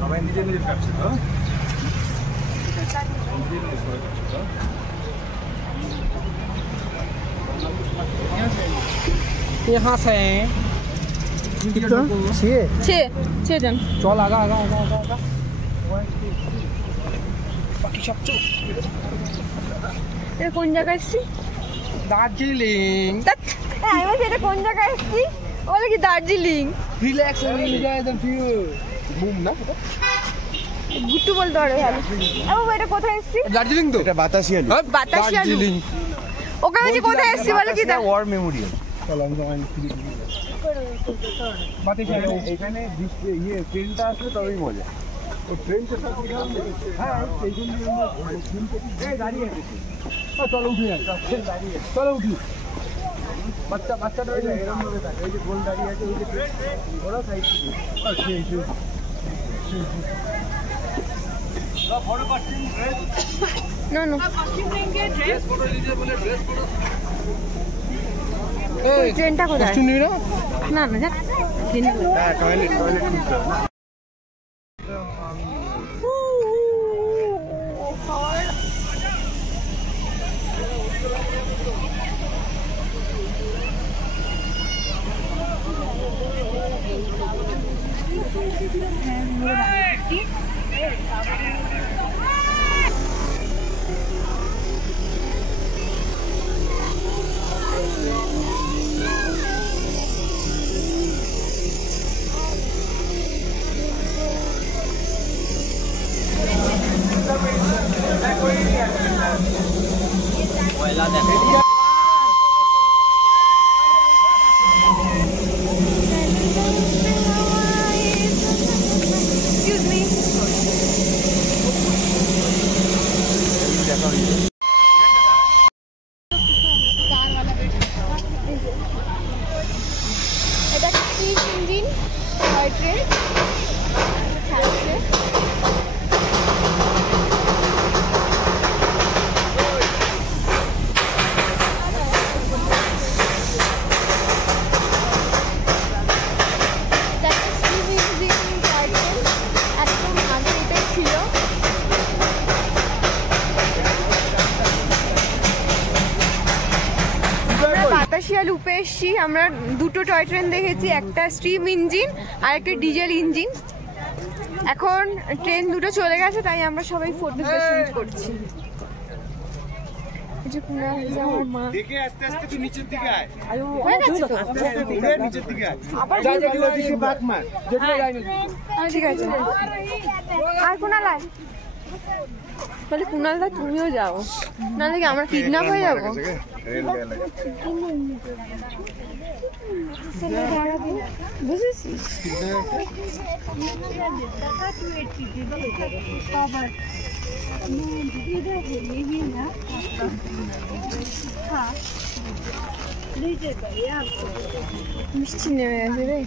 সবাই নিজে নিজে কাটছে তো यहाँ से कितना 6 जन चल आगा बाकी सब चल এটা কোন জায়গায় এসেছি? দার্জিলিং আমি বলছি এটা কোন জায়গায় এসেছি? বলে কি Darjeeling. Relax enjoy the view broom না গুট্টু বলতে পারে ভালো। বাবা এটা কোথায় এসেছি? দার্জিলিং তো এটা বাতাসিয়ালু দার্জিলিং। ওকে বলছি কোথায় এসেছি বলে কি ওয়ার মেমোরিয়াল। চলো আমি বাতাসিয়ালু এখানে ইয়ে ট্রেনটা আসলে তবেই মজা। ও ট্রেনটা হ্যাঁ এই জন্য দাঁড়িয়ে চলো উঠে যাই চলো উঠি বাচ্চাটা এরকম ভাবে থাকে এই যে গোল দাঁড়িয়ে আছে ওই যে ওরা সাইড না না ওই ট্রেনটা কোথায়? না না যা হ্যাঁ টয়লেট এটা স্টিম ইঞ্জিন টয় ট্রেন ছাড়ছে। বাতাসিয়া লুপে এসছি আমরা, দুটো টয় ট্রেন দেখেছি, একটা স্টিম ইঞ্জিন আর একটা ডিজেল ইঞ্জিন। এখন ট্রেন দুটো চলে গেছে তাই আমরা সবাই ফটো সেশন করছি। দেখে আস্তে আস্তে তুই নিচের দিকে আয়। হয়ে গেছে তো? নিচের দিকে আয়। ঠিক আছে। আর কুনাল আয়। বলে কুনাল দা তুমিও যাও, নাহলে কি আমরা কিডন্যাপ হয়ে যাবো? বুঝেছিস? মিষ্টি নেমে গেছে রে।